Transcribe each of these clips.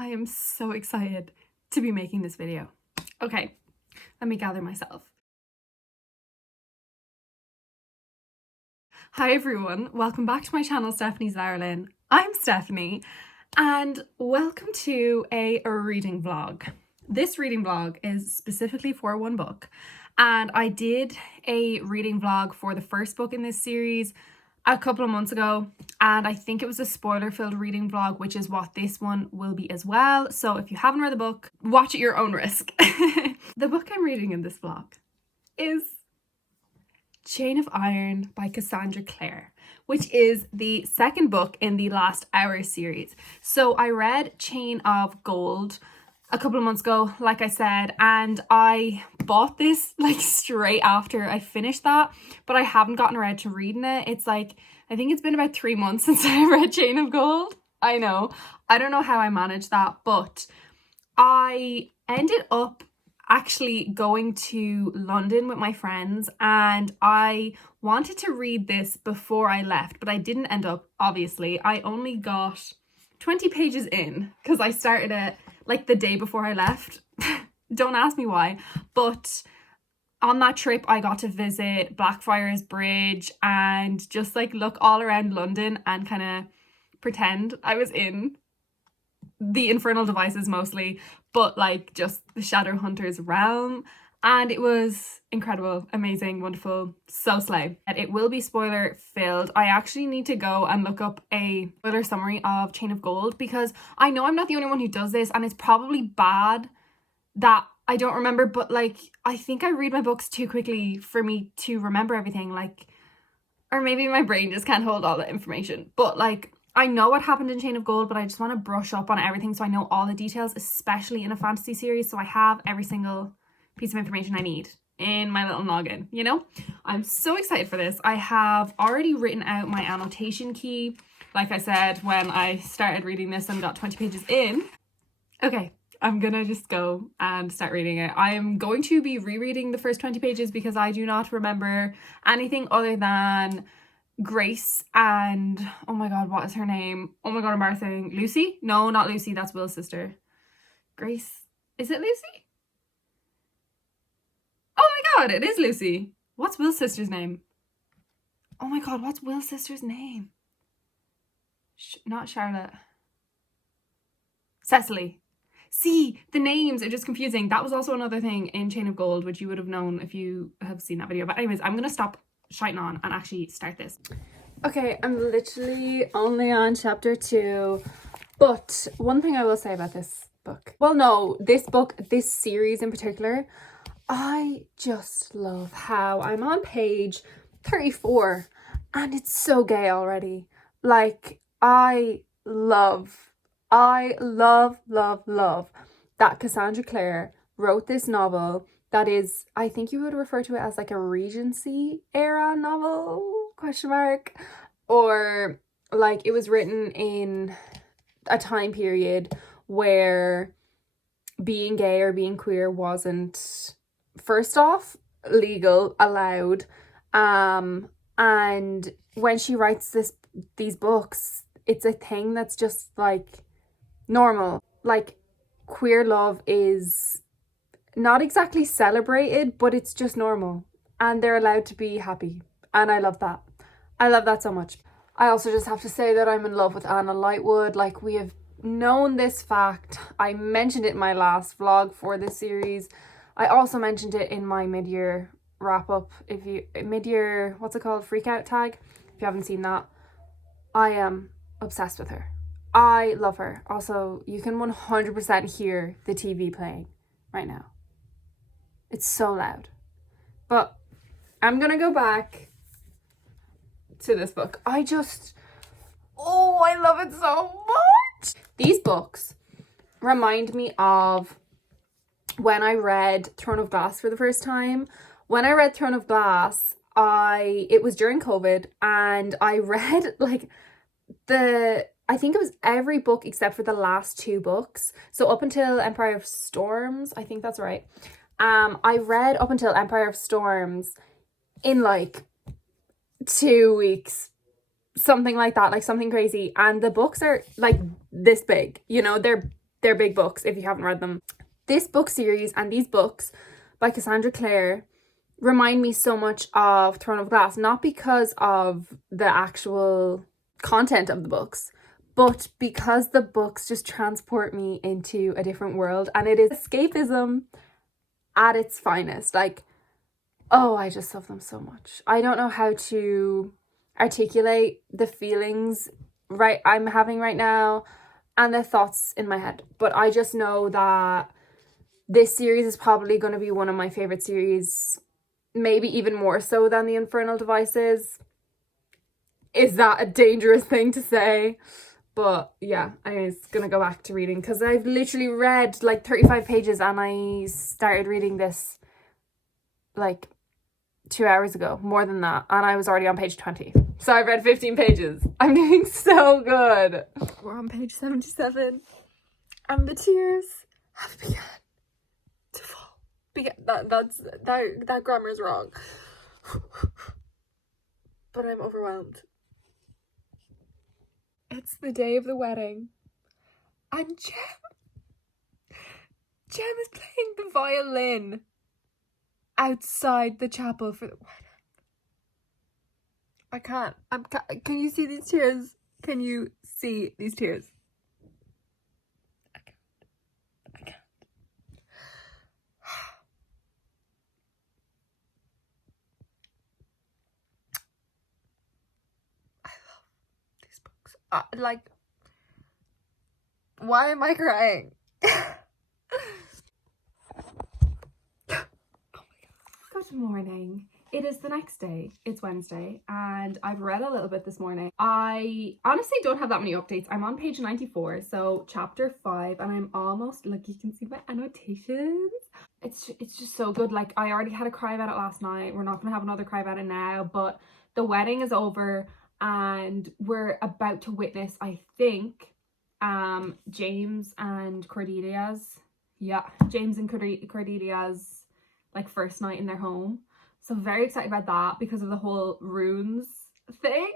I am so excited to be making this video. Okay, let me gather myself. Hi everyone, welcome back to my channel, stephanies.leabharlann. I'm Stephanie, and welcome to a reading vlog. This reading vlog is specifically for one book, and I did a reading vlog for the first book in this series a couple of months ago, and I think it was a spoiler-filled reading vlog, which is what this one will be as well. So if you haven't read the book, watch at your own risk. The book I'm reading in this vlog is Chain of Iron by Cassandra Clare, which is the second book in the Last Hour series. So I read Chain of Gold a couple of months ago, like I said, and I bought this like straight after I finished that, but I haven't gotten around to reading it. It's like, I think it's been about 3 months since I read Chain of Gold. I know, I don't know how I managed that, but I ended up actually going to London with my friends, and I wanted to read this before I left, but I didn't end up, obviously. I only got 20 pages in because I started it like the day before I left. Don't ask me why, but on that trip I got to visit Blackfriars Bridge and just like look all around London and kind of pretend I was in the Infernal Devices mostly, but like just the Shadowhunters realm. And it was incredible, amazing, wonderful, so slay. It will be spoiler filled. I actually need to go and look up a spoiler summary of Chain of Gold because I know I'm not the only one who does this, and it's probably bad that I don't remember, but like I think I read my books too quickly for me to remember everything, like, or maybe my brain just can't hold all the information. But like I know what happened in Chain of Gold, but I just want to brush up on everything so I know all the details, especially in a fantasy series, so I have every single piece of information I need in my little noggin, you know? I'm so excited for this. I have already written out my annotation key, like I said, when I started reading this and got 20 pages in. Okay, I'm gonna just go and start reading it. I am going to be rereading the first 20 pages because I do not remember anything other than Grace and, oh my god, what is her name? Oh my god, I'm embarrassing. Lucy? No, not Lucy, that's Will's sister. Grace, is it Lucy? Oh my god, it is Lucy. What's Will's sister's name? Oh my god, what's Will's sister's name? Not Charlotte. Cecily. See, the names are just confusing. That was also another thing in Chain of Gold, which you would have known if you have seen that video. But anyways, I'm gonna stop shiting on and actually start this. Okay, I'm literally only on chapter 2, but one thing I will say about this book, well no, this book, this series in particular, I just love how I'm on page 34 and it's so gay already. Like, I love that Cassandra Clare wrote this novel that is, I think you would refer to it as like a Regency era novel, question mark, or like it was written in a time period where being gay or being queer wasn't, first off, legal, allowed, and when she writes these books, it's a thing that's just like normal. Like, queer love is not exactly celebrated, but it's just normal and they're allowed to be happy, and I love that. I love that so much. I also just have to say that I'm in love with Anna Lightwood. Like, we have known this fact. I mentioned it in my last vlog for this series. I also mentioned it in my mid-year wrap-up. If you, mid-year, what's it called, freak out tag, if you haven't seen that. I am obsessed with her. I love her. Also, you can 100% hear the TV playing right now. It's so loud. But I'm gonna go back to this book. I love it so much. These books remind me of when I read Throne of Glass for the first time. When I read Throne of Glass, it was during COVID, and I read like I think it was every book except for the last 2 books. So up until Empire of Storms, I think that's right. I read up until Empire of Storms in like 2 weeks, something like that, like something crazy. And the books are like this big, you know, they're They're big books if you haven't read them. This book series and these books by Cassandra Clare remind me so much of Throne of Glass, not because of the actual content of the books, but because the books just transport me into a different world, and it is escapism at its finest. Like, oh, I just love them so much. I don't know how to articulate the feelings I'm having right now and the thoughts in my head, but I just know that this series is probably going to be one of my favorite series, maybe even more so than the Infernal Devices. Is that a dangerous thing to say? But yeah, anyways, gonna go back to reading because I've literally read like 35 pages and I started reading this like 2 hours ago, more than that, and I was already on page 20. So I've read 15 pages. I'm doing so good. We're on page 77 and the tears have begun to fall. That grammar is wrong. But I'm overwhelmed. It's the day of the wedding, and Jem is playing the violin outside the chapel for the wedding. I can't. Can you see these tears? Can you see these tears? I can't. I love these books. Like, why am I crying? Good morning. It is the next day. It's Wednesday and I've read a little bit this morning. I honestly don't have that many updates. I'm on page 94, so chapter 5, and I'm almost, like, you can see my annotations. It's just so good. Like, I already had a cry about it last night. We're not gonna have another cry about it now, but the wedding is over and we're about to witness, I think, James and Cordelia's like first night in their home. So very excited about that because of the whole runes thing.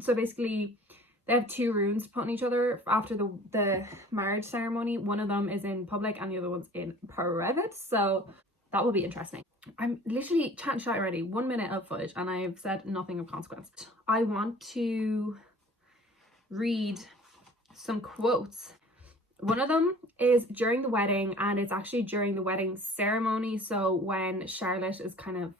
So basically they have 2 runes put on each other after the marriage ceremony. One of them is in public and the other one's in private, so that will be interesting. I'm literally chatting shit already. 1 minute of footage and I've said nothing of consequence. I want to read some quotes. One of them is during the wedding, and it's actually during the wedding ceremony. So when Charlotte is kind of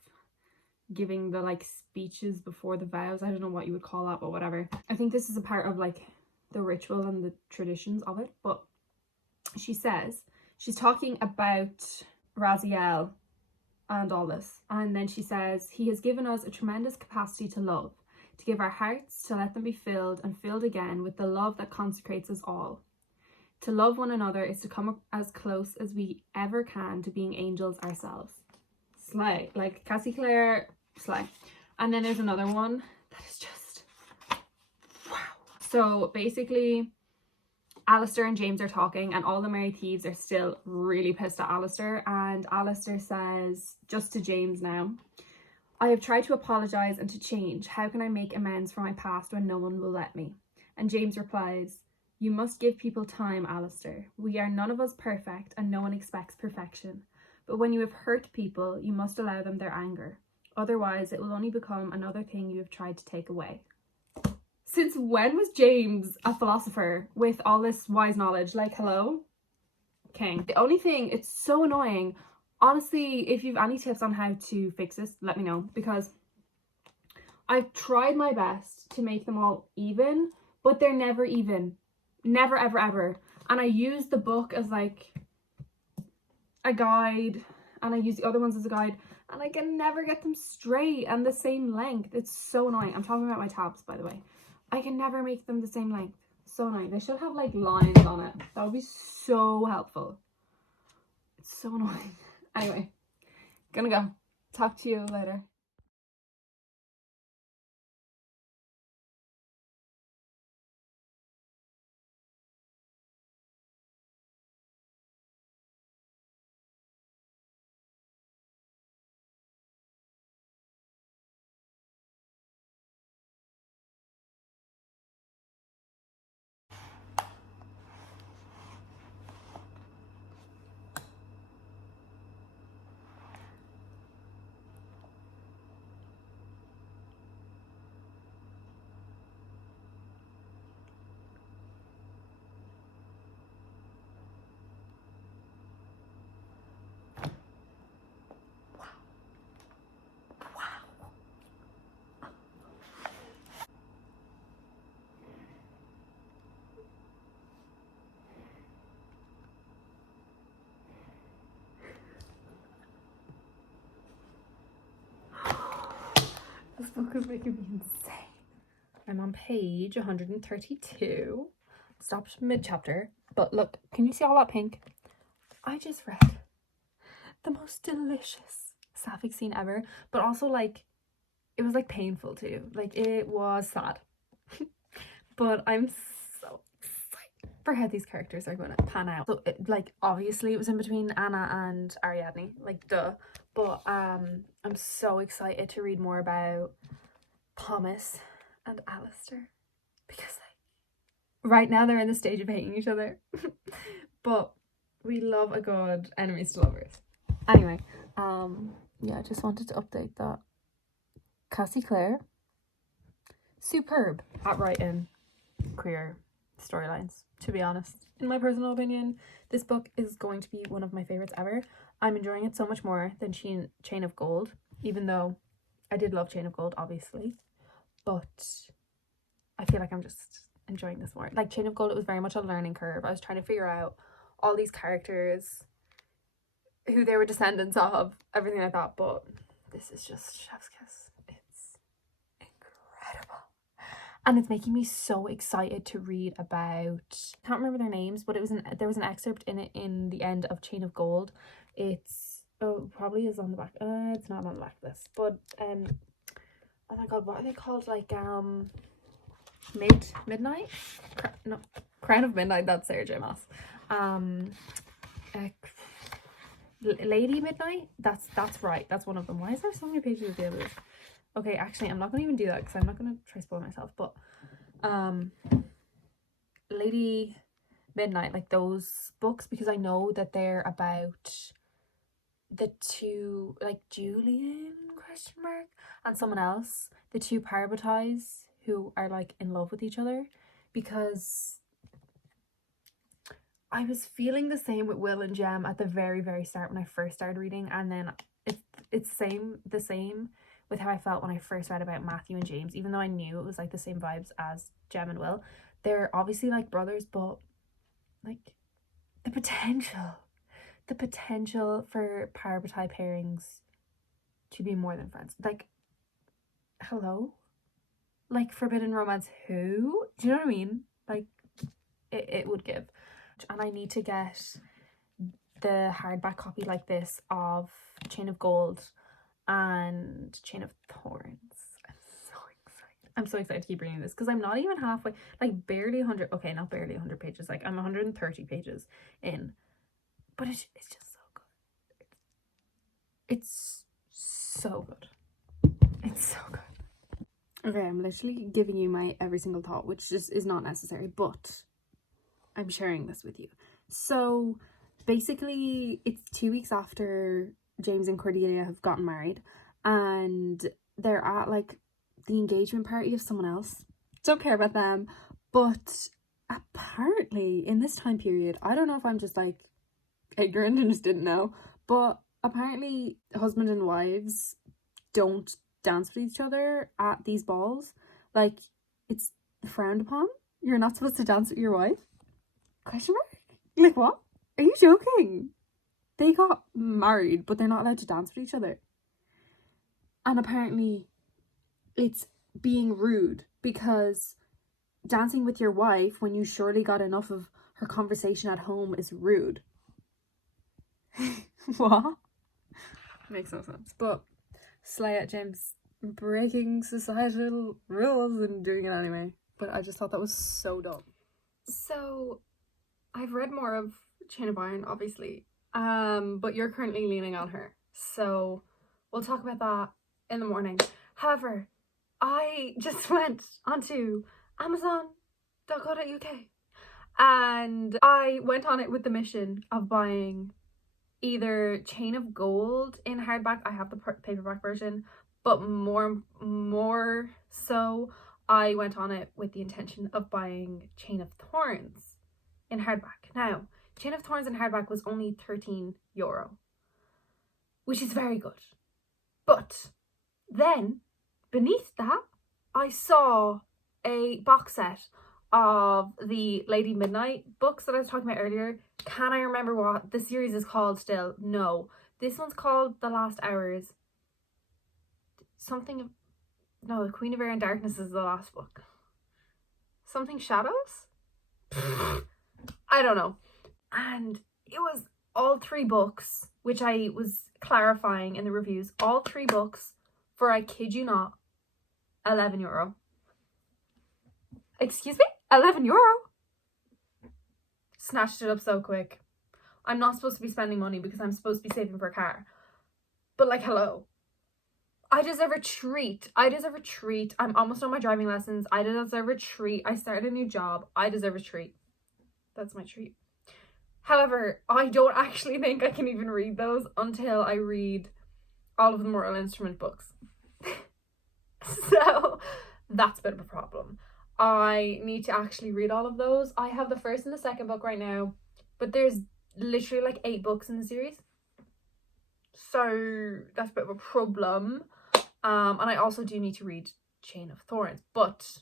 giving the like speeches before the vows, I don't know what you would call that, but whatever. I think this is a part of like the ritual and the traditions of it. But she says, she's talking about Raziel and all this, and then she says, he has given us a tremendous capacity to love, to give our hearts, to let them be filled and filled again with the love that consecrates us all. To love one another is to come as close as we ever can to being angels ourselves. Slay. Like, Cassie Clare, slay. And then there's another one that is just wow. So basically, Alistair and James are talking and all the Merry Thieves are still really pissed at Alistair, and Alistair says, just to James now, I have tried to apologise and to change. How can I make amends for my past when no one will let me? And James replies, you must give people time, Alistair. We are none of us perfect and no one expects perfection. But when you have hurt people, you must allow them their anger. Otherwise, it will only become another thing you have tried to take away. Since when was James a philosopher with all this wise knowledge? Like, hello? King. The only thing, it's so annoying. Honestly, if you've any tips on how to fix this, let me know. Because I've tried my best to make them all even, but they're never even. Never, ever, ever. And I use the book as like a guide, and I use the other ones as a guide, and I can never get them straight and the same length. It's so annoying. I'm talking about my tabs, by the way. I can never make them the same length. So annoying. They should have like lines on it. That would be so helpful. It's so annoying. Anyway, gonna go. Talk to you later. book is making me insane. I'm on page 132. Stopped mid-chapter. But look, can you see all that pink? I just read the most delicious sapphic scene ever. But also, like, it was, like, painful too. Like, it was sad. But I'm so excited for how these characters are going to pan out. So, like, obviously it was in between Anna and Ariadne. Like, duh. But I'm so excited to read more about Thomas and Alistair, because like right now they're in the stage of hating each other. But we love a good enemies to lovers. Anyway, yeah, I just wanted to update that. Cassandra Clare, superb at writing queer storylines, to be honest. In my personal opinion, this book is going to be one of my favorites ever. I'm enjoying it so much more than Chain of Gold, even though I did love Chain of Gold, obviously. But I feel like I'm just enjoying this more. Like, Chain of Gold, it was very much a learning curve. I was trying to figure out all these characters, who they were descendants of, everything like that. But this is just chef's kiss. It's incredible. And it's making me so excited to read about, I can't remember their names, but there was an excerpt in it in the end of Chain of Gold. It's, oh, probably is on the back. It's not on the back of this. But, oh my god, what are they called? Like, Midnight? No, Crown of Midnight, that's Sarah J. Maas. Lady Midnight? That's right, that's one of them. Why is there so many pages of the others? Okay, actually, I'm not going to even do that because I'm not going to try to spoil myself, but Lady Midnight, like those books, because I know that they're about the two, like Julian question mark and someone else, the two Parvati's who are like in love with each other, because I was feeling the same with Will and Jem at the very, very start when I first started reading, and then it's the same with how I felt when I first read about Matthew and James, even though I knew it was like the same vibes as Jem and Will. They're obviously like brothers, but like the potential for Parvati pairings to be more than friends. Like, hello? Like, forbidden romance, who? Do you know what I mean? Like, it would give. And I need to get the hardback copy like this of Chain of Gold and Chain of Thorns. I'm so excited to keep reading this, because I'm not even halfway, like barely 100, okay, not barely 100 pages, like I'm 130 pages in, but it's just so good. It's so good. It's so good. Okay, I'm literally giving you my every single thought, which just is not necessary, but I'm sharing this with you. So basically, it's 2 weeks after James and Cordelia have gotten married, and they're at like the engagement party of someone else. Don't care about them, but apparently in this time period, I don't know if I'm just like ignorant and just didn't know, but apparently husband and wives don't dance with each other at these balls. Like, it's frowned upon. You're not supposed to dance with your wife? Question mark? Like, what? Are you joking? They got married, but they're not allowed to dance with each other. And apparently it's being rude, because dancing with your wife when you surely got enough of her conversation at home is rude. What? Makes no sense. But slay at James breaking societal rules and doing it anyway. But I just thought that was so dumb. So I've read more of Chain of Iron, obviously, but you're currently leaning on her, so we'll talk about that in the morning. However, I just went onto amazon.co.uk and I went on it with the mission of buying either Chain of Gold in hardback. I have the paperback version, but more so I went on it with the intention of buying Chain of Thorns in hardback. Now, Chain of Thorns in hardback was only €13, which is very good. But then, beneath that, I saw a box set of the Lady Midnight books that I was talking about earlier. Can I remember what the series is called still? No. This one's called The Last Hours. Something No, The Queen of Air and Darkness is the last book. Something Shadows? I don't know. And it was all 3 books, which I was clarifying in the reviews, all 3 books for, I kid you not, €11. Excuse me? €11? Snatched it up so quick. I'm not supposed to be spending money because I'm supposed to be saving for a car. But like, hello. I deserve a treat. I'm almost on my driving lessons. I deserve a treat. I started a new job. I deserve a treat. That's my treat. However, I don't actually think I can even read those until I read all of the Mortal Instrument books. So that's a bit of a problem. I need to actually read all of those. I have the first and the second book right now, but there's literally like 8 books in the series. So that's a bit of a problem. And I also do need to read Chain of Thorns, but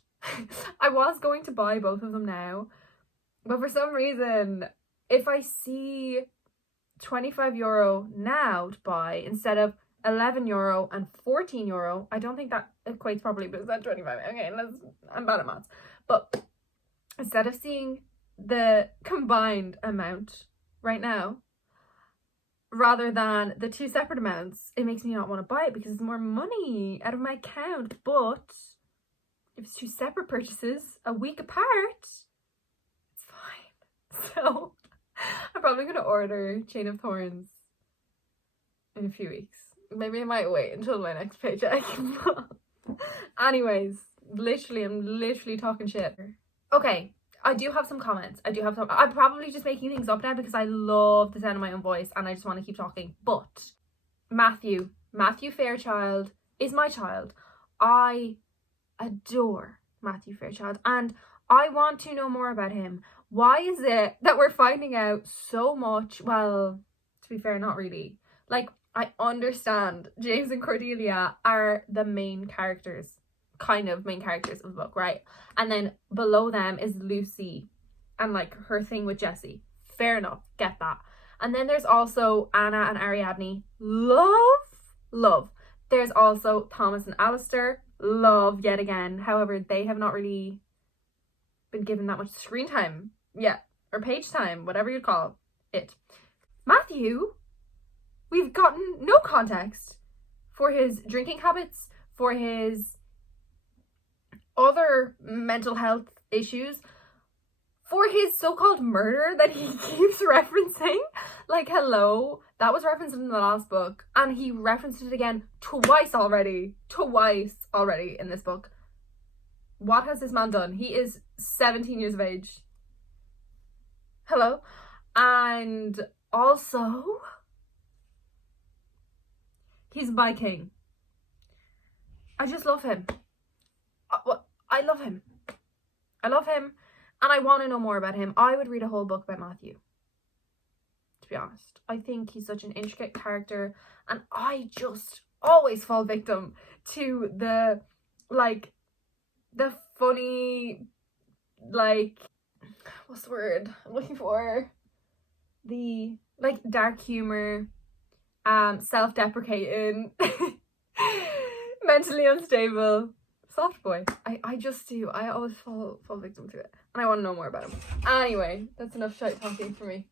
I was going to buy both of them now. But for some reason, if I see €25 now to buy instead of €11 and €14, I don't think that equates properly, but is that 25? Okay, I'm bad at maths. But instead of seeing the combined amount right now, rather than the 2 separate amounts, it makes me not want to buy it because it's more money out of my account. But if it's 2 separate purchases a week apart, it's fine. So I'm probably going to order Chain of Thorns in a few weeks. Maybe I might wait until my next paycheck. Anyways, I'm literally talking shit. Okay, I do have some comments. I'm probably just making things up now because I love the sound of my own voice and I just want to keep talking. But Matthew Fairchild is my child. I adore Matthew Fairchild and I want to know more about him. Why is it that we're finding out so much? Well, to be fair, not really. Like, I understand James and Cordelia are the main characters, kind of main characters of the book, right? And then below them is Lucy and like her thing with Jesse. Fair enough, get that. And then there's also Anna and Ariadne. Love. There's also Thomas and Alistair. Love yet again. However, they have not really been given that much screen time yet, or page time, whatever you'd call it. Matthew, we've gotten no context for his drinking habits, for his other mental health issues, for his so-called murder that he keeps referencing. Like, hello, that was referenced in the last book and he referenced it again twice already in this book. What has this man done? He is 17 years of age. Hello. And also, he's my king. I just love him. I love him. And I want to know more about him. I would read a whole book about Matthew, to be honest. I think he's such an intricate character and I just always fall victim to the funny, like, what's the word I'm looking for? The, like, dark humor, self-deprecating, mentally unstable, soft boy. I just do. I always fall victim to it. And I want to know more about him. Anyway, that's enough shite talking for me.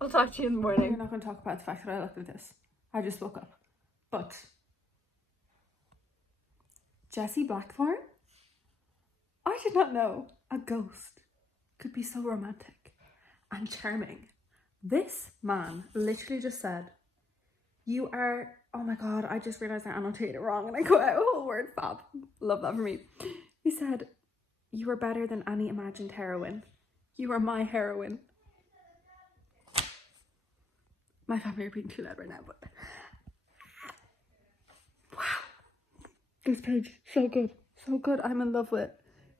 I'll talk to you in the morning. You're not going to talk about the fact that I looked at this. I just woke up. But Jesse Blackthorne? I did not know a ghost could be so romantic and charming. This man literally just said, you are, oh my god, I just realised I annotated it wrong and I got out a whole word, fab. Love that for me. He said, you are better than any imagined heroine. You are my heroine. My family are being too loud right now, but wow. This page, so good. I'm in love with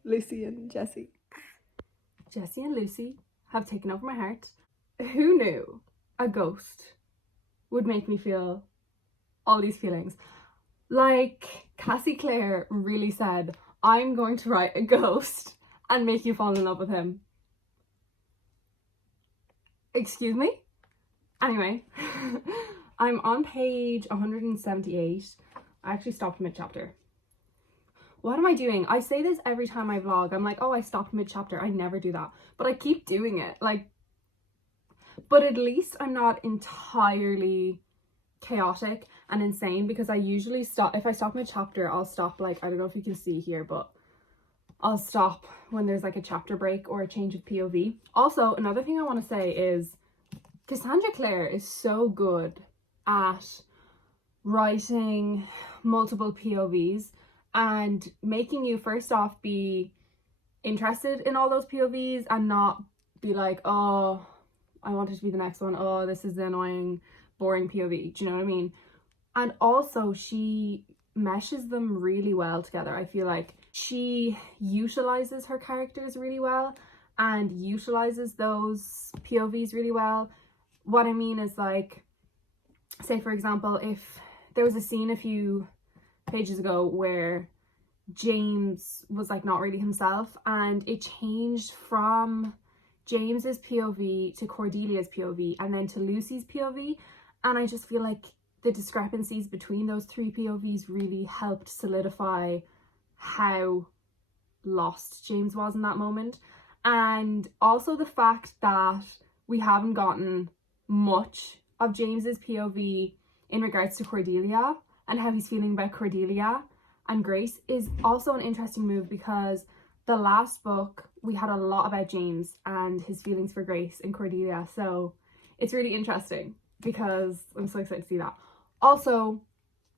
Lucy and Jesse. Jesse and Lucy have taken over my heart. Who knew a ghost would make me feel all these feelings? Like, Cassie Clare really said, I'm going to write a ghost and make you fall in love with him. Excuse me? Anyway, I'm on page 178. I actually stopped mid-chapter. What am I doing? I say this every time I vlog. I'm like, oh, I stopped mid-chapter. I never do that. But I keep doing it. Like, but at least I'm not entirely chaotic and insane, because I usually stop, if I stop mid-chapter, I'll stop, like, I don't know if you can see here, but I'll stop when there's like a chapter break or a change of POV. Also, another thing I want to say is Cassandra Clare is so good at writing multiple POVs and making you first off be interested in all those POVs and not be like, oh, I want it to be the next one. Oh, this is the annoying, boring POV. Do you know what I mean? And also she meshes them really well together. I feel like she utilizes her characters really well and utilizes those POVs really well. What I mean is, like, say for example, if there was a scene a few pages ago where James was like not really himself, and it changed from James's POV to Cordelia's POV and then to Lucy's POV, and I just feel like the discrepancies between those three POVs really helped solidify how lost James was in that moment. And also the fact that we haven't gotten much of James's POV in regards to Cordelia and how he's feeling about Cordelia and Grace is also an interesting move, because the last book we had a lot about James and his feelings for Grace and Cordelia, so it's really interesting because I'm so excited to see that. Also,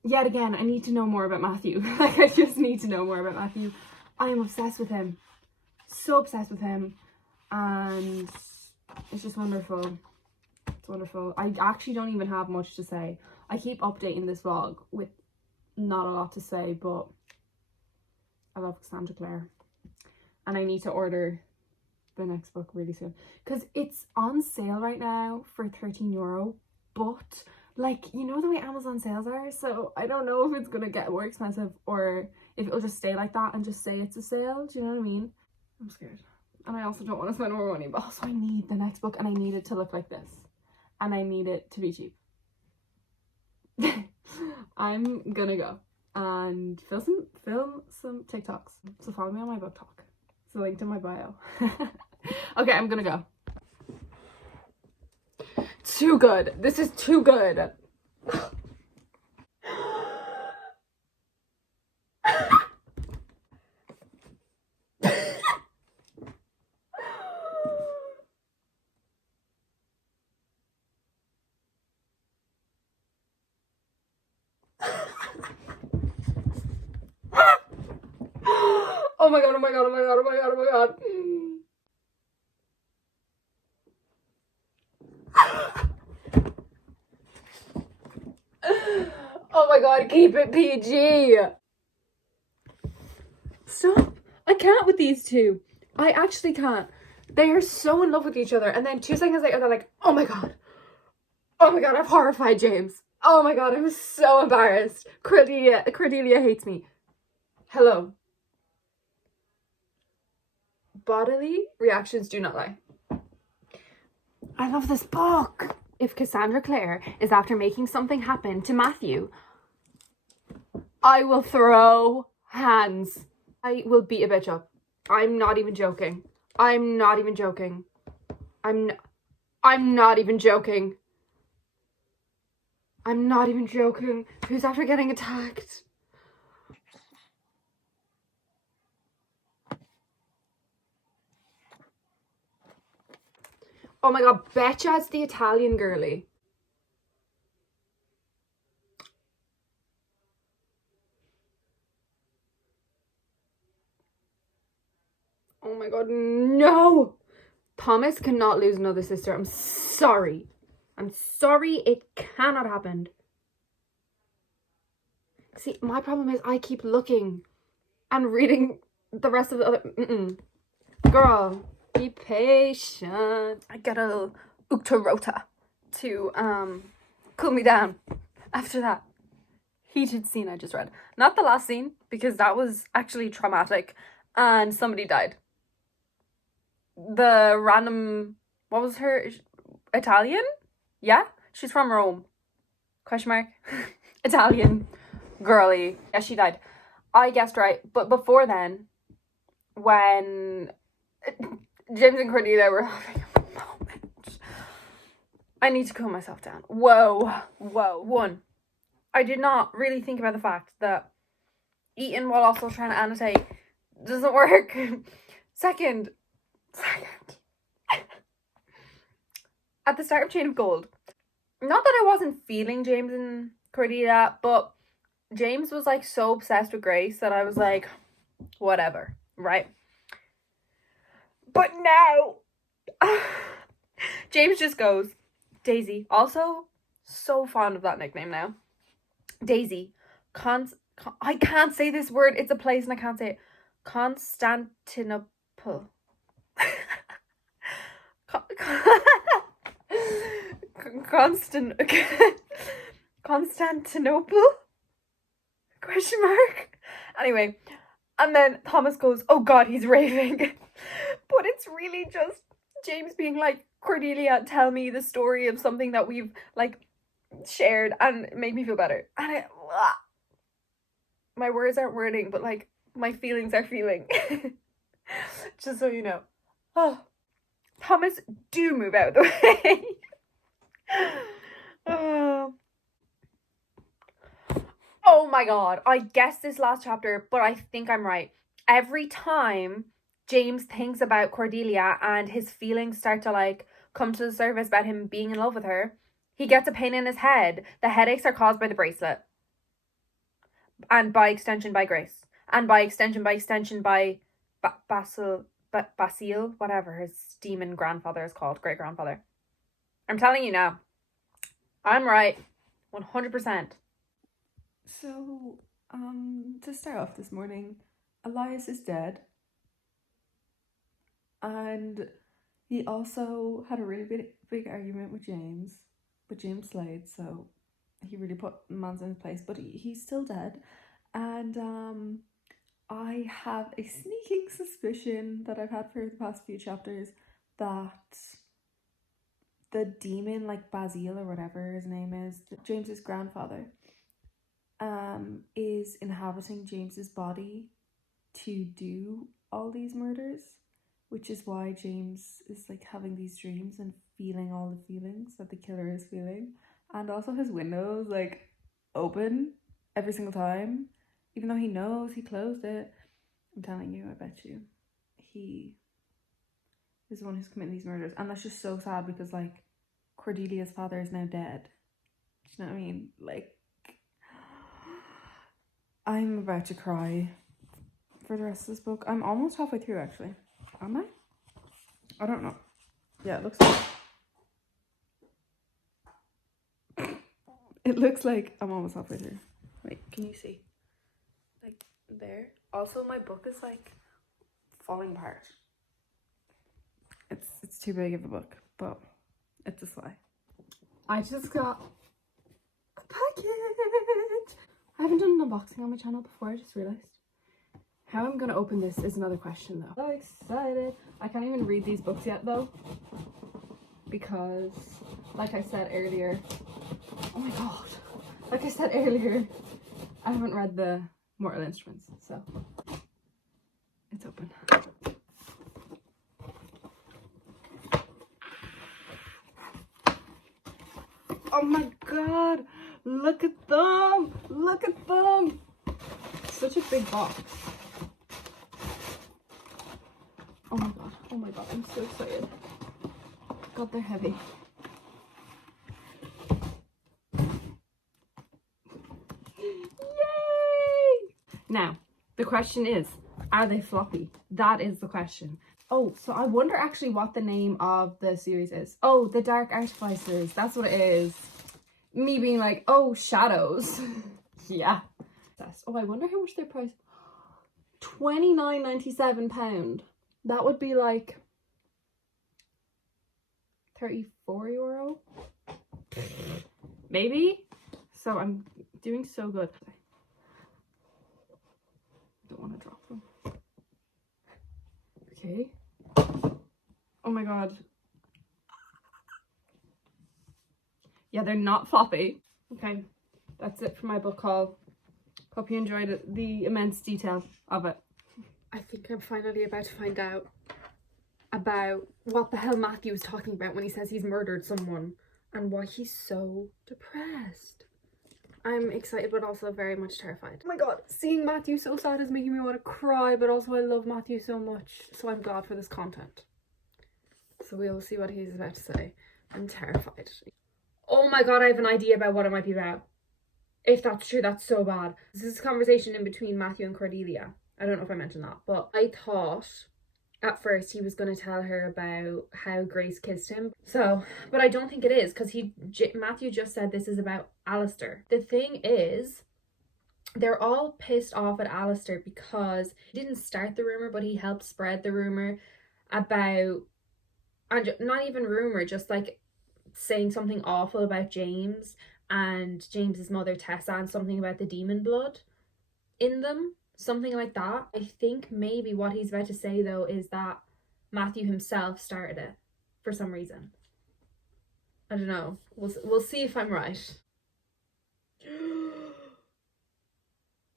yet again, I need to know more about Matthew. Like, I just need to know more about Matthew. I am obsessed with him. So obsessed with him. And it's just wonderful. It's wonderful. I actually don't even have much to say. I keep updating this vlog with not a lot to say, but I love Cassandra Clare. And I need to order the next book really soon. Because it's on sale right now for €13. But, like, you know the way Amazon sales are? So I don't know if it's going to get more expensive or if it'll just stay like that and just say it's a sale. Do you know what I mean? I'm scared. And I also don't want to spend more money. But also I need the next book and I need it to look like this. And I need it to be cheap. I'm gonna go and film some TikToks. So follow me on my book talk. It's linked in my bio. Okay, I'm gonna go. Too good. This is too good. Oh my god, oh my god, oh my god, oh my god, oh my god. Oh my god, keep it PG. Stop. I can't with these two. I actually can't. They are so in love with each other, and then 2 seconds later they're like, oh my god, I've horrified James. Oh my god, I'm so embarrassed. Cordelia hates me. Hello. Bodily reactions do not lie. I love this book. If Cassandra Clare is after making something happen to Matthew, I will throw hands. I will beat a bitch up. I'm not even joking. I'm not even joking. I'm not even joking. I'm not even joking. Who's after getting attacked? Oh my god, betcha it's the Italian girly. Oh my god, no! Thomas cannot lose another sister. I'm sorry. I'm sorry, it cannot happen. See, my problem is I keep looking and reading the rest of the other... Girl, be patient. I get a little Uctorota to cool me down after that heated scene I just read. Not the last scene, because that was actually traumatic and somebody died. The random, what was her, Italian? Yeah, she's from Rome. ? Italian girly. Yeah, she died. I guessed right. But before then, when James and Cordelia were having a moment, I need to cool myself down. Whoa. One, I did not really think about the fact that eating while also trying to annotate doesn't work. Second, at the start of Chain of Gold, not that I wasn't feeling James and Cordelia, but James was like so obsessed with Grace that I was like, whatever, right? But now, James just goes, Daisy, also so fond of that nickname now. Daisy, I can't say this word, it's a place and I can't say it. Constantinople. Constantinople? Question mark? Anyway, and then Thomas goes, oh god, he's raving. But it's really just James being like, Cordelia, tell me the story of something that we've like shared and make me feel better. And my words aren't wording, but like my feelings are feeling. Just so you know. Oh, Thomas, do move out of the way. Oh my god, I guessed this last chapter, but I think I'm right. Every time James thinks about Cordelia and his feelings start to like come to the surface about him being in love with her, he gets a pain in his head. The headaches are caused by the bracelet. And by extension by Grace. And by extension by Basil, whatever his demon grandfather is called, great grandfather. I'm telling you now, I'm right, 100%. So, to start off this morning, Elias is dead. And he also had a really big argument with James. But James slayed, so he really put Mans in his place. But he's still dead. And I have a sneaking suspicion that I've had for the past few chapters that the demon, like Basil or whatever his name is, James's grandfather, is inhabiting James's body to do all these murders, which is why James is like having these dreams and feeling all the feelings that the killer is feeling. And also his windows like open every single time, even though he knows he closed it. I'm telling you, I bet you he is the one who's committing these murders. And that's just so sad because like Cordelia's father is now dead. Do you know what I mean? Like, I'm about to cry for the rest of this book. I'm almost halfway through actually. Am I? I don't know. Yeah, it looks like it looks like I'm almost halfway through. Wait, can you see? Like there. Also, my book is like falling apart. It's too big of a book, but it's a slide. I just got a package. I haven't done an unboxing on my channel before, I just realised. How I'm gonna open this is another question though. So excited. I can't even read these books yet though. Because, like I said earlier, oh my god. Like I said earlier, I haven't read the Mortal Instruments, so it's open. Oh my god, look at them! Look at them! Such a big box. Oh my god, I'm so excited. God, they're heavy. Yay! Now, the question is, are they floppy? That is the question. Oh, so I wonder actually what the name of the series is. Oh, The Dark Artificers. That's what it is. Me being like, oh, shadows. Yeah. Oh, I wonder how much they're priced. £29.97. That would be like €34. Maybe? So I'm doing so good. I don't want to drop them. Okay. Oh my god. Yeah, they're not floppy. Okay, that's it for my book haul. Hope you enjoyed it, the immense detail of it. I think I'm finally about to find out about what the hell Matthew was talking about when he says he's murdered someone and why he's so depressed. I'm excited but also very much terrified. Oh my god, seeing Matthew so sad is making me want to cry, but also I love Matthew so much, so I'm glad for this content. So we'll see what he's about to say. I'm terrified. Oh my god, I have an idea about what it might be about. If that's true, that's so bad. This is a conversation in between Matthew and Cordelia. I don't know if I mentioned that, but I thought at first he was going to tell her about how Grace kissed him. So, but I don't think it is, because Matthew just said this is about Alistair. The thing is, they're all pissed off at Alistair because he didn't start the rumour, but he helped spread the rumour about, and not even rumour, just like saying something awful about James and James's mother Tessa, and something about the demon blood in them. Something like that. I think maybe what he's about to say though is that Matthew himself started it for some reason. I don't know. We'll see if I'm right.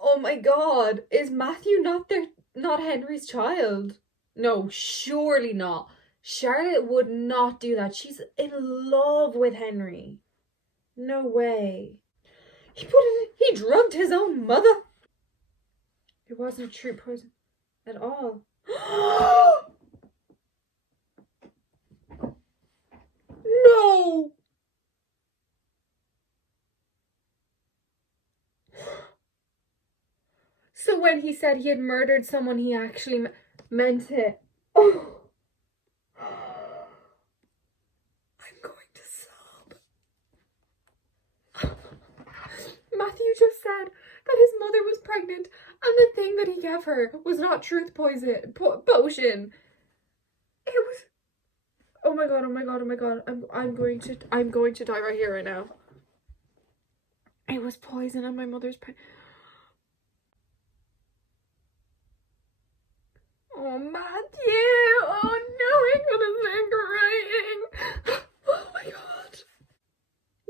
Oh my god, is Matthew not Henry's child? No, surely not. Charlotte would not do that. She's in love with Henry. No way. He drugged his own mother. It wasn't a true poison at all. No! So when he said he had murdered someone, he actually meant it. Oh. I'm going to sob. Matthew just said that his mother was pregnant and the thing that he gave her was not truth potion. It was, oh my god, oh my god, oh my god. I'm going to die right here right now. It was poison and my mother's pregnant. Oh, Matthew! Oh no, I'm gonna start crying! Oh my god!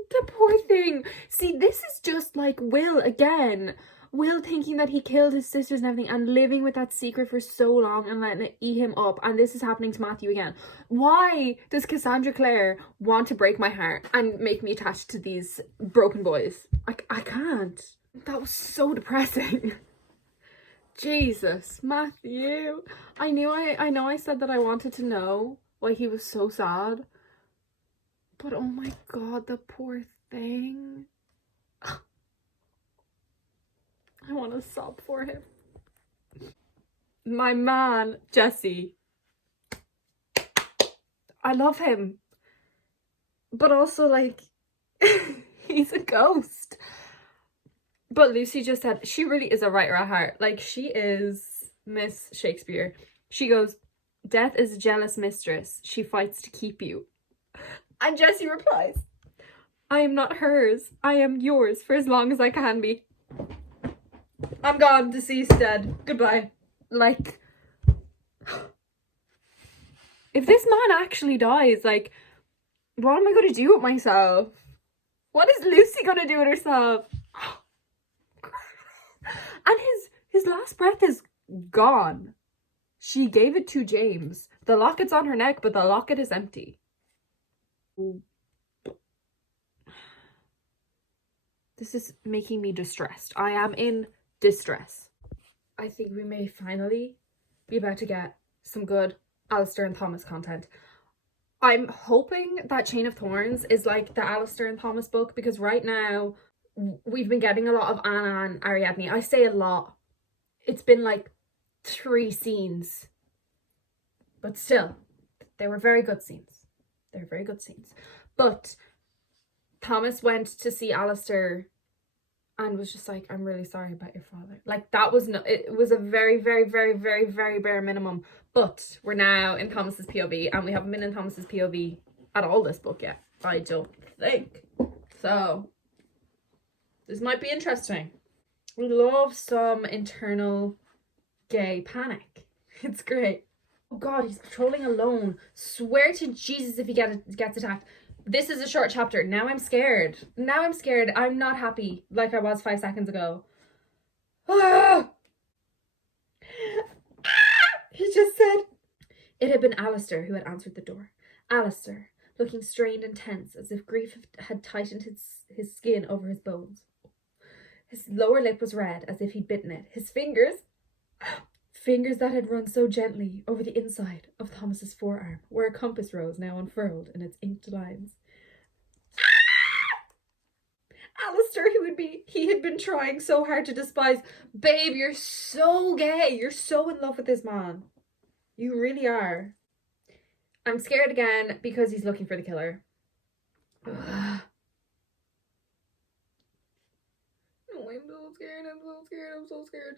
The poor thing! See, this is just like Will again. Will thinking that he killed his sisters and everything and living with that secret for so long and letting it eat him up, and this is happening to Matthew again. Why does Cassandra Clare want to break my heart and make me attached to these broken boys? I can't. That was so depressing. Jesus, Matthew. I know I said that I wanted to know why he was so sad. But oh my god, the poor thing. I want to sob for him. My man, Jesse. I love him. But also, like, he's a ghost. But Lucy just said, she really is a writer at heart. Like, she is Miss Shakespeare. She goes, death is a jealous mistress. She fights to keep you. And Jessie replies, I am not hers. I am yours for as long as I can be. I'm gone, deceased, dead. Goodbye. Like, if this man actually dies, like, what am I going to do with myself? What is Lucy going to do with herself? And his last breath is gone. She gave it to James. The locket's on her neck, but the locket is empty. This is making me distressed. I am in distress. I think we may finally be about to get some good Alistair and Thomas content. I'm hoping that Chain of Thorns is like the Alistair and Thomas book, because right now we've been getting a lot of Anna and Ariadne. I say a lot. It's been like 3 scenes. But still, they were very good scenes. They were very good scenes. But Thomas went to see Alistair and was just like, I'm really sorry about your father. Like, that was no, it was a very, very, very, very, very bare minimum. But we're now in Thomas's POV, and we haven't been in Thomas's POV at all this book yet, I don't think. So this might be interesting. We love some internal gay panic. It's great. Oh god, he's patrolling alone. Swear to Jesus if he gets attacked. This is a short chapter. Now I'm scared. Now I'm scared. I'm not happy like I was 5 seconds ago. Ah! He just said. It had been Alistair who had answered the door. Alistair, looking strained and tense, as if grief had tightened his skin over his bones. His lower lip was red, as if he'd bitten it. His fingers that had run so gently over the inside of Thomas's forearm, where a compass rose now unfurled in its inked lines. Alistair, he had been trying so hard to despise. Babe, you're so gay. You're so in love with this man. You really are. I'm scared again because he's looking for the killer. No, I'm so scared. I'm so scared.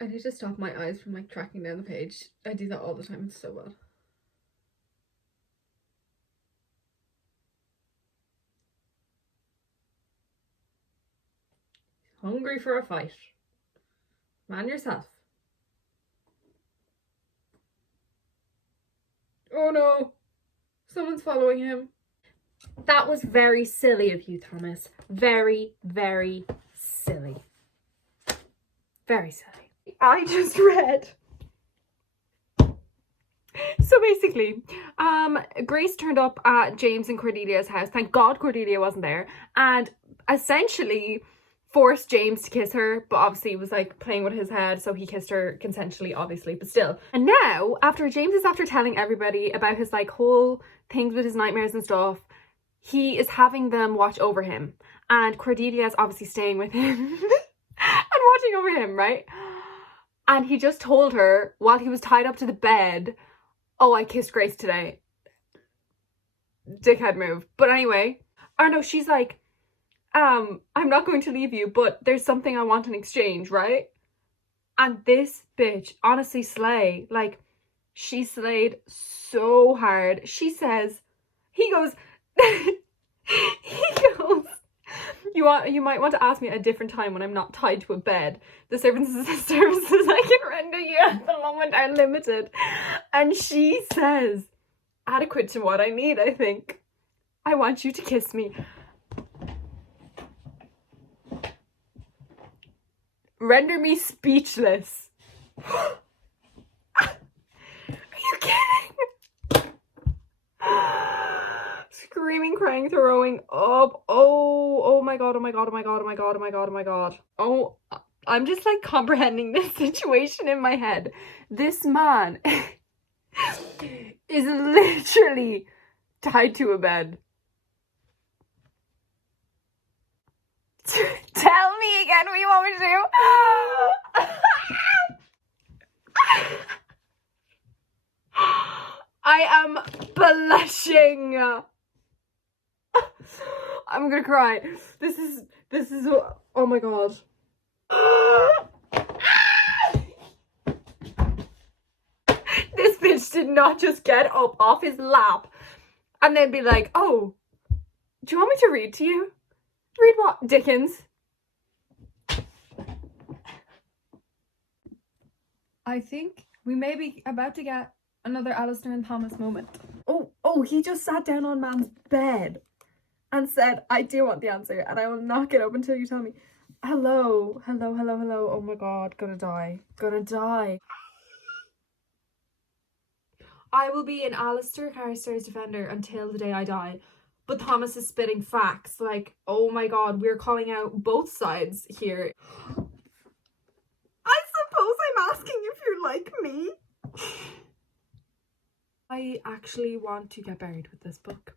I need to stop my eyes from like tracking down the page. I do that all the time. It's so bad. Hungry for a fight. Man yourself. Oh no. Someone's following him. That was very silly of you, Thomas. Very, very silly. Very silly. I just read. So basically, Grace turned up at James and Cordelia's house. Thank God Cordelia wasn't there. And essentially forced James to kiss her, but obviously was like playing with his head, so he kissed her consensually, obviously, but still. And now, after telling everybody about his like whole things with his nightmares and stuff, he is having them watch over him. And Cordelia is obviously staying with him and watching over him, right? And he just told her while he was tied up to the bed, oh, I kissed Grace today. Dickhead move. But anyway, or no, she's like, I'm not going to leave you, but there's something I want in exchange, right? And this bitch, honestly, slay. Like, she slayed so hard. She says, he goes, you might want to ask me at a different time when I'm not tied to a bed. The services I can render you at the moment are limited. And she says, adequate to what I need, I think. I want you to kiss me. Render me speechless. Are you kidding? Screaming, crying, throwing up. Oh my god, oh my god, oh my god, oh my god, oh my god, oh my god. Oh, I'm just like comprehending this situation in my head. This man is literally tied to a bed. Tell me again what you want me to do. I am blushing. I'm gonna cry. This is oh my god. This bitch did not just get up off his lap and then be like, oh, do you want me to read to you? Read what, Dickens? I think we may be about to get another Alistair and Thomas moment. Oh, he just sat down on man's bed and said, I do want the answer and I will not get up until you tell me. Hello. Oh my god, gonna die. I will be an Alistair Carstairs defender until the day I die. But Thomas is spitting facts. Like, oh my god, we're calling out both sides here. I suppose I'm asking if you're like me. I actually want to get buried with this book.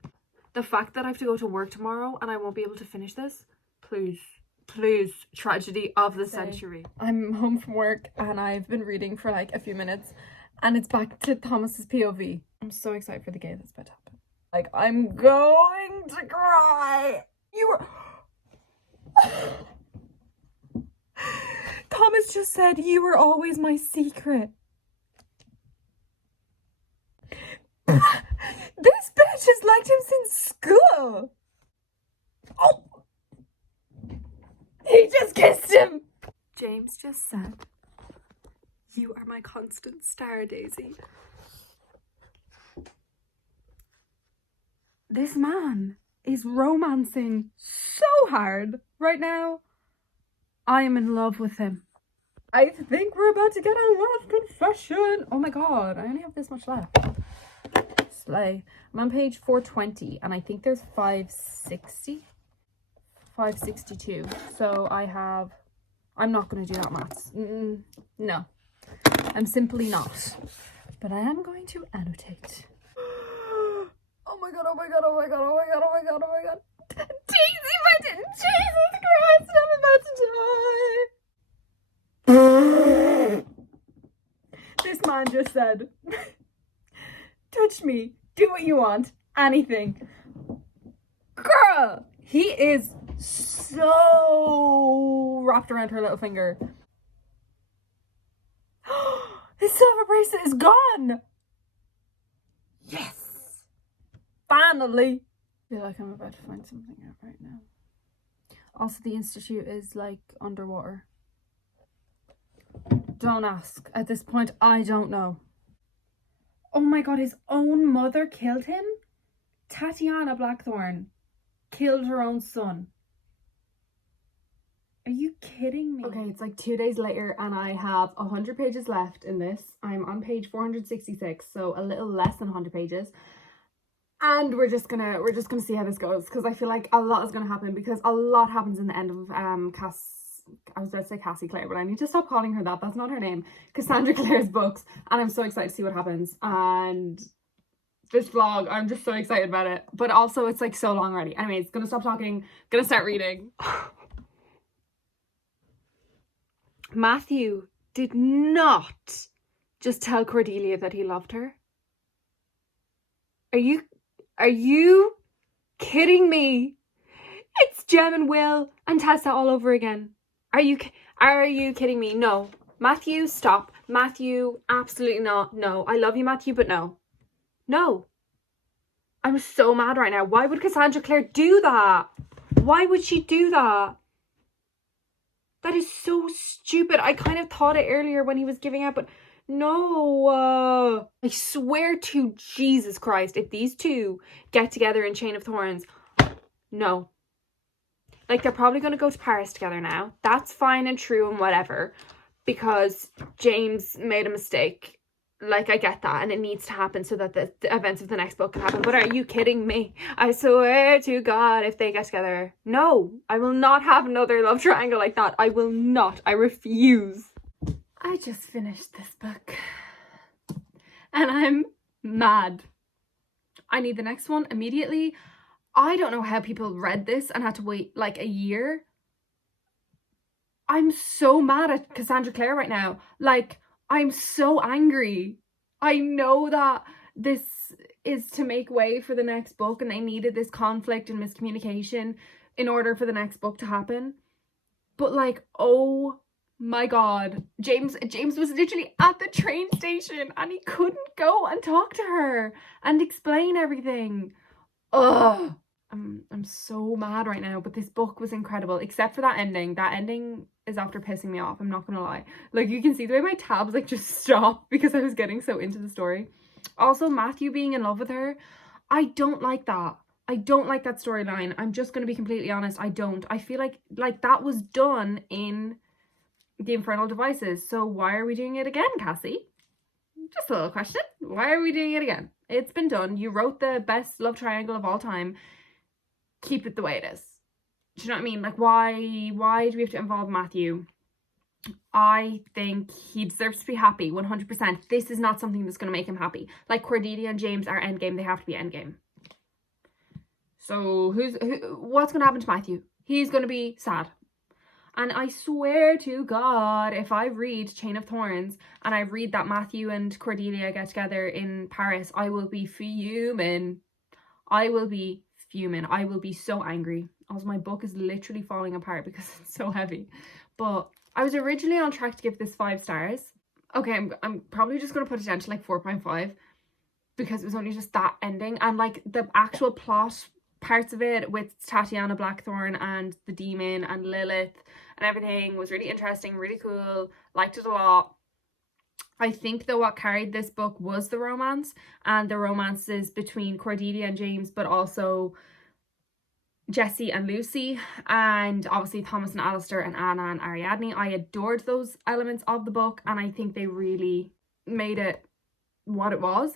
The fact that I have to go to work tomorrow and I won't be able to finish this, please, tragedy of the century. I'm home from work and I've been reading for like a few minutes and it's back to Thomas's POV. I'm so excited for the game that's about to happen. Like, I'm going to cry. You were... Thomas just said you were always my secret. This bitch has liked him since school. Oh! He just kissed him. James just said, you are my constant star, Daisy. This man is romancing so hard right now. I am in love with him. I think we're about to get a love confession. Oh my god, I only have this much left. Slay. I'm on page 420 and I think there's 562. So I'm not going to do that maths. No, I'm simply not. But I am going to annotate. Oh my god, oh my god, oh my god, oh my god, oh my god, oh my god. Daisy Martin, Jesus Christ, I'm about to die. This man just said, touch me, do what you want, anything. Girl, he is so wrapped around her little finger. His silver bracelet is gone. Yes. Finally. I feel like I'm about to find something out right now. Also, the institute is like underwater. Don't ask. At this point, I don't know. Oh my god, his own mother killed him? Tatiana Blackthorne killed her own son. Are you kidding me? Okay, it's like 2 days later and I have 100 pages left in this. I'm on page 466, so a little less than 100 pages. And we're just gonna see how this goes, because I feel like a lot is gonna happen, because a lot happens in the end of I was about to say Cassie Clare, but I need to stop calling her that. That's not her name. Cassandra Clare's books, and I'm so excited to see what happens. And this vlog, I'm just so excited about it. But also, it's like so long already. Anyways, gonna stop talking, gonna start reading. Matthew did not just tell Cordelia that he loved her. Are you kidding me? It's Jem and Will and Tessa all over again. Are you kidding me? No. Matthew, stop. Matthew, absolutely not. No. I love you, Matthew, but no. No. I'm so mad right now. Why would Cassandra Clare do that? Why would she do that? That is so stupid. I kind of thought it earlier when he was giving out, but no. I swear to Jesus Christ, if these two get together in Chain of Thorns, no. Like, they're probably going to go to Paris together now. That's fine and true and whatever, because James made a mistake. Like, I get that, and it needs to happen so that the events of the next book can happen. But are you kidding me? I swear to God, if they get together, no, I will not have another love triangle like that. I will not. I refuse. I just finished this book, and I'm mad. I need the next one immediately. I don't know how people read this and had to wait like a year. I'm so mad at Cassandra Clare right now. Like, I'm so angry. I know that this is to make way for the next book, and they needed this conflict and miscommunication in order for the next book to happen. But like, oh my god, James was literally at the train station and he couldn't go and talk to her and explain everything. Ugh. I'm so mad right now, but this book was incredible, except for that ending. That ending is after pissing me off, I'm not gonna lie. Like, you can see the way my tabs like just stopped because I was getting so into the story. Also, Matthew being in love with her, I don't like that. I don't like that storyline. I'm just gonna be completely honest, I don't. I feel like that was done in The Infernal Devices, so why are we doing it again, Cassie? Just a little question. Why are we doing it again? It's been done. You wrote the best love triangle of all time. Keep it the way it is. Do you know what I mean? Like, why do we have to involve Matthew? I think he deserves to be happy, 100%. This is not something that's going to make him happy. Like, Cordelia and James are endgame. They have to be endgame. So what's going to happen to Matthew? He's going to be sad. And I swear to God, if I read Chain of Thorns and I read that Matthew and Cordelia get together in Paris, I will be fuming. I will be fuming. I will be so angry. Also, my book is literally falling apart because it's so heavy. But I was originally on track to give this 5 stars. Okay, I'm probably just going to put it down to like 4.5 because it was only just that ending. And like the actual plot parts of it with Tatiana Blackthorne and the demon and Lilith and everything was really interesting, really cool. Liked it a lot. I think though what carried this book was the romance, and the romances between Cordelia and James, but also Jessie and Lucy, and obviously Thomas and Alistair and Anna and Ariadne. I adored those elements of the book, and I think they really made it what it was.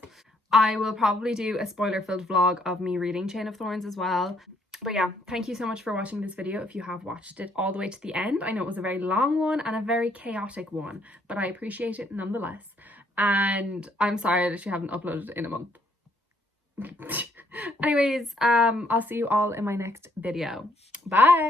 I will probably do a spoiler-filled vlog of me reading Chain of Thorns as well. But yeah, thank you so much for watching this video if you have watched it all the way to the end. I know it was a very long one and a very chaotic one, but I appreciate it nonetheless. And I'm sorry that you haven't uploaded in a month. Anyways, I'll see you all in my next video. Bye!